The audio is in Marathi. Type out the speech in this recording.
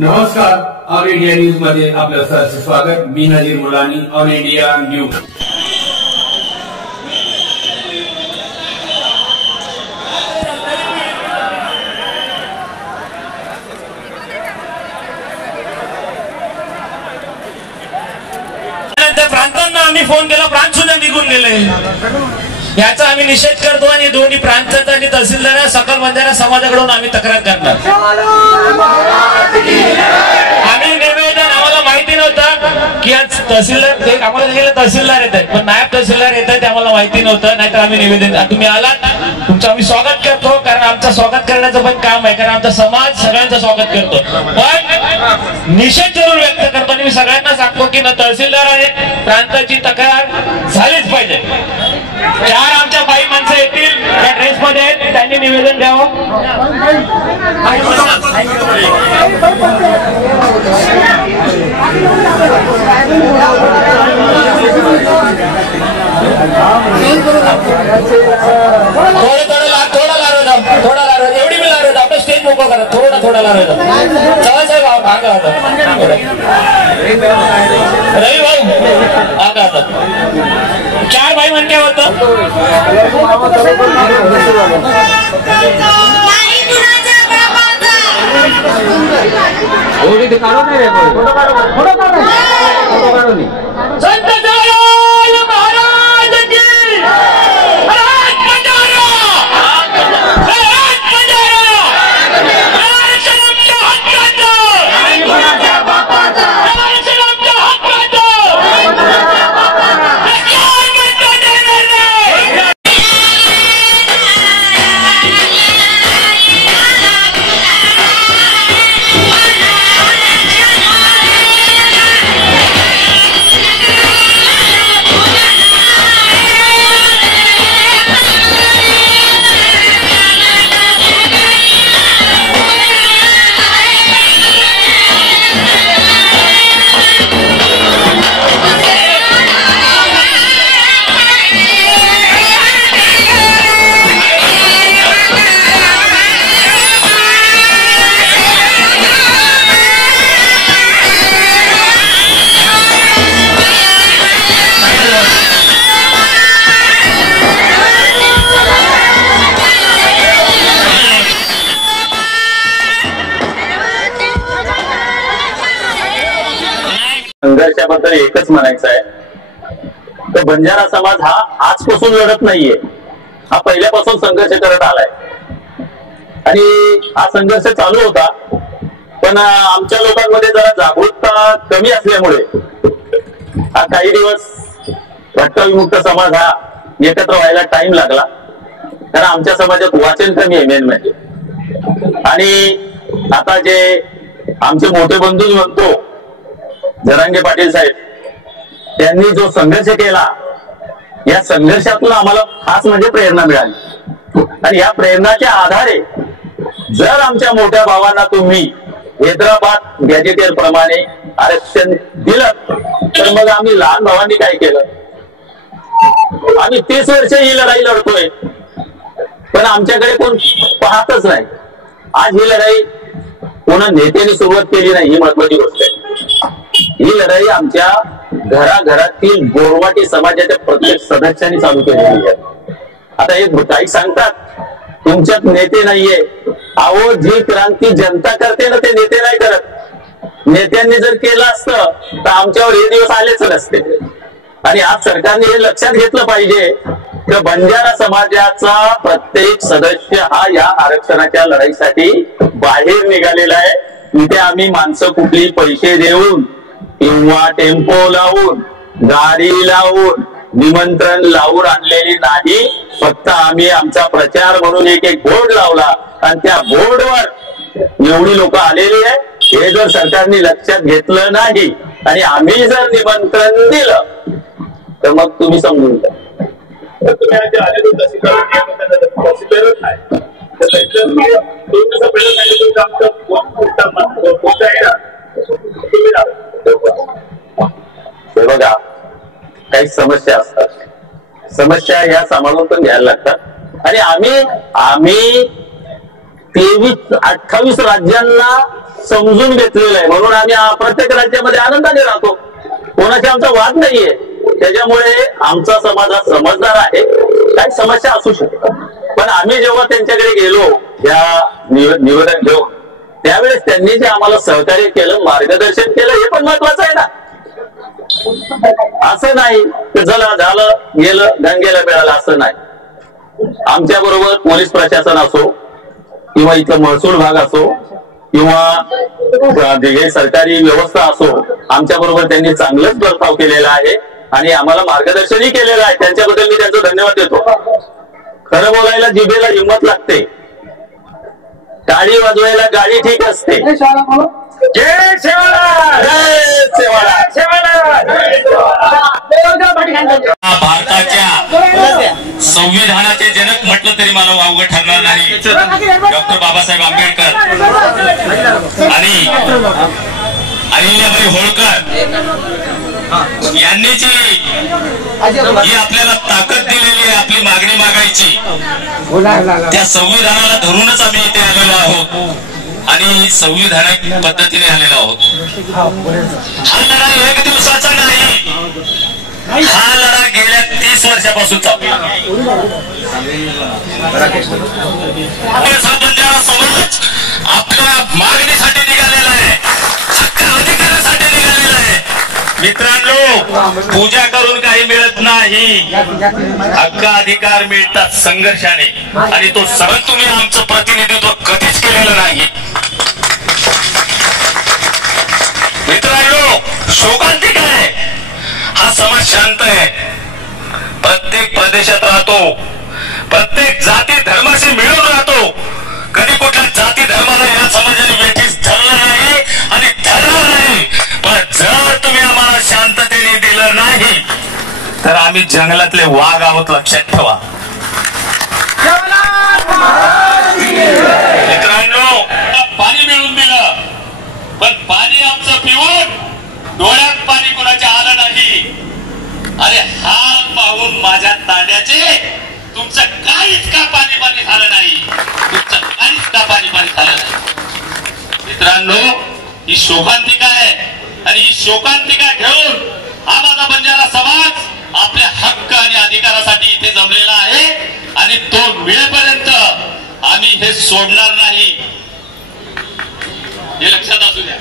नमस्कार, ऑल इंडिया न्यूज मध्ये आपलं सहर्ष स्वागत. मी नजीर मुलानी, ऑल इंडिया न्यूज. प्रांतांना आम्ही फोन केला, प्रांत सुद्धा निघून गेले. याचा आम्ही निषेध करतो आणि दोन्ही प्रांत आणि तहसीलदार सकल बंजारा समाजाकडून आम्ही तक्रार करणार. आम्ही निवेदन, आम्हाला माहिती नव्हतं की आज तहसीलदार, आम्हाला गेले तहसीलदार येत आहेत पण नायब तहसीलदार येत आहेत, आम्हाला माहिती नव्हतं. नाहीतर आम्ही निवेदन, तुम्ही आलात, तुमचं आम्ही स्वागत करतो. कारण आमचं स्वागत करण्याचं पण काम आहे, कारण आमचा समाज सगळ्यांचं स्वागत करतो. पण निषेध जरूर व्यक्त करतो आणि मी सगळ्यांना सांगतो की न तहसीलदार आहेत, प्रांताची तक्रार झालीच पाहिजे. 4 आमच्या बाई माणसं येतील, त्या ड्रेस मध्ये आहेत, त्यांनी निवेदन द्यावं. थोडा लारो, एवढी मी लारो, आपलं स्टेज मोकळं करा, थोडा लारो. चव्हासाहेब आगा होता, रवी भाऊ आगा होता. 4 बाई म्हणते होतं. संत दयाल महाराज की संघर्षाबद्दल एकच म्हणायचं आहे, तर बंजारा समाज हा आजपासून लढत नाहीये, हा पहिल्यापासून संघर्ष करत आलाय. आणि हा संघर्ष चालू होता, पण आमच्या लोकांमध्ये जरा जागरूकता कमी असल्यामुळे हा काही दिवस भटकविमुक्त समाज हा एकत्र व्हायला टाइम लागला. कारण आमच्या समाजात वाचन कमी आहे मेन म्हणजे. आणि आता जे आमचे मोठे बंधू म्हणतो जरांगे पाटील साहेब, त्यांनी जो संघर्ष केला, या संघर्षातून आम्हाला खास म्हणजे प्रेरणा मिळाली. आणि या प्रेरणाच्या आधारे जर आमच्या मोठ्या भावांना तुम्ही हैदराबाद गॅजेटियर प्रमाणे आरक्षण दिलं, तर मग आम्ही लहान भावांनी काय केलं, आम्ही 30 वर्ष ही लढाई लढतोय, पण आमच्याकडे कोण पाहतच नाही. आज ही लढाई कोणा नेत्याने सुरुवात केली नाही, ही महत्वाची गोष्ट आहे. ही लढाई आमच्या घराघरातील गोरवाटी समाजाच्या प्रत्येक सदस्यांनी चालू केलेली आहे. आता हे काही सांगतात तुमच्यात नेते नाहीये. अहो, जी क्रांती जनता करते ना, ते नेते नाही करत. नेत्यांनी जर केलं असतं तर आमच्यावर हे दिवस आलेच नसते. आणि आज सरकारने हे लक्षात घेतलं पाहिजे की बंजारा समाजाचा प्रत्येक सदस्य हा या आरक्षणाच्या लढाईसाठी बाहेर निघालेला आहे. इथे आम्ही माणसं कुठली पैसे देऊन किंवा टेम्पो लावून, गाडी लावून, निमंत्रण लावून आणलेली नाही. फक्त आम्ही आमचा प्रचार म्हणून एक बोर्ड लावला आणि त्या बोर्डवर एवढी लोक आलेली आहे. हे जर सरकारने लक्षात घेतलं नाही आणि आम्ही जर निमंत्रण दिलं तर मग तुम्ही समजून घ्या. बघा, काही समस्या असतात, समस्या ह्या सांभाळून पण घ्यायला लागतात. आणि आम्ही 28 राज्यांना समजून घेतलेलं आहे, म्हणून आम्ही प्रत्येक राज्यामध्ये आनंदाने राहतो. कोणाशी आमचा वाद नाहीये. त्याच्यामुळे आमचा समाज हा समजदार आहे. काही समस्या असू शकतात, पण आम्ही जेव्हा त्यांच्याकडे गेलो या निवेदन घेऊन, त्यावेळेस त्यांनी जे आम्हाला सहकार्य केलं, मार्गदर्शन केलं, हे पण महत्वाचं आहे ना. असं नाही की झालं गेलं गंगेला मिळालं, असं नाही. आमच्या बरोबर पोलीस प्रशासन असो किंवा इथं महसूल भाग असो किंवा हे सरकारी व्यवस्था असो, आमच्या बरोबर त्यांनी चांगलंच बर्ताव केलेला आहे आणि आम्हाला मार्गदर्शनही केलेलं आहे. त्यांच्याबद्दल मी त्यांचा धन्यवाद देतो. खरं बोलायला जिभेला हिंमत लागते, टाळी वाजवायला गाडी ठीक असते. जय सेवालाल, जय सेवालाल. भारताच्या संविधानाचे जनक म्हटलं तरी मला वावगं ठरणार नाही. डॉक्टर बाबासाहेब आंबेडकर आणि अहिल्याबाई होळकर यांनी जी ही आपल्याला ताकद दिलेली आहे आपली मागणी मागायची, त्या संविधानाला धरूनच आम्ही इथे आलेलो आहोत आणि संविधानिक पद्धतीने आलेलो आहोत. हा लढा एक दिवसाचा नाही, हा लढा गेल्या 30 वर्षापासून चालू समाज आपल्या मागणीसाठी निघालेला आहे, हक्क अधिकारासाठी निघालेला आहे. मित्रांनो, पूजा करून काही मिळत नाही, हक्क अधिकार मिळतात संघर्षाने, आणि तो सण तुम्ही आमचं प्रतिनिधित्व कधीच केलेलं नाही. मित्रांनो, शोकांतिक आहे, हा समाज शांत आहे, प्रत्येक प्रदेशात राहतो, प्रत्येक जाती धर्माशी मिळून राहतो. कधी कुठल्या जाती धर्माला या समाजाने वेठीस धरलं नाही आणि धरलं नाही. पण जर तुम्ही आम्हाला शांततेने दिलं नाही तर आम्ही जंगलातले वाघ आहोत, लक्षात ठेवा. मित्रांनो, पाणी मिळून दिलं, पण पाणी आमचं पिऊन डोळ्यात पाणी कोणाच्या आलं नाही. अरे हाल पाहून माझ्या तांड्याचे तुमचं काहीच का पाणी झालं नाही, तुमचं काहीच का पाणी झालं नाही. मित्रांनो, ही शोकांतिका आहे आणि ही शोकांतिका घेऊन हा माझा बंजारा समाज आपल्या हक्क आणि अधिकारासाठी इथे जमलेला आहे आणि तो वेळेपर्यंत आम्ही हे सोडणार नाही, हे लक्षात असू द्या.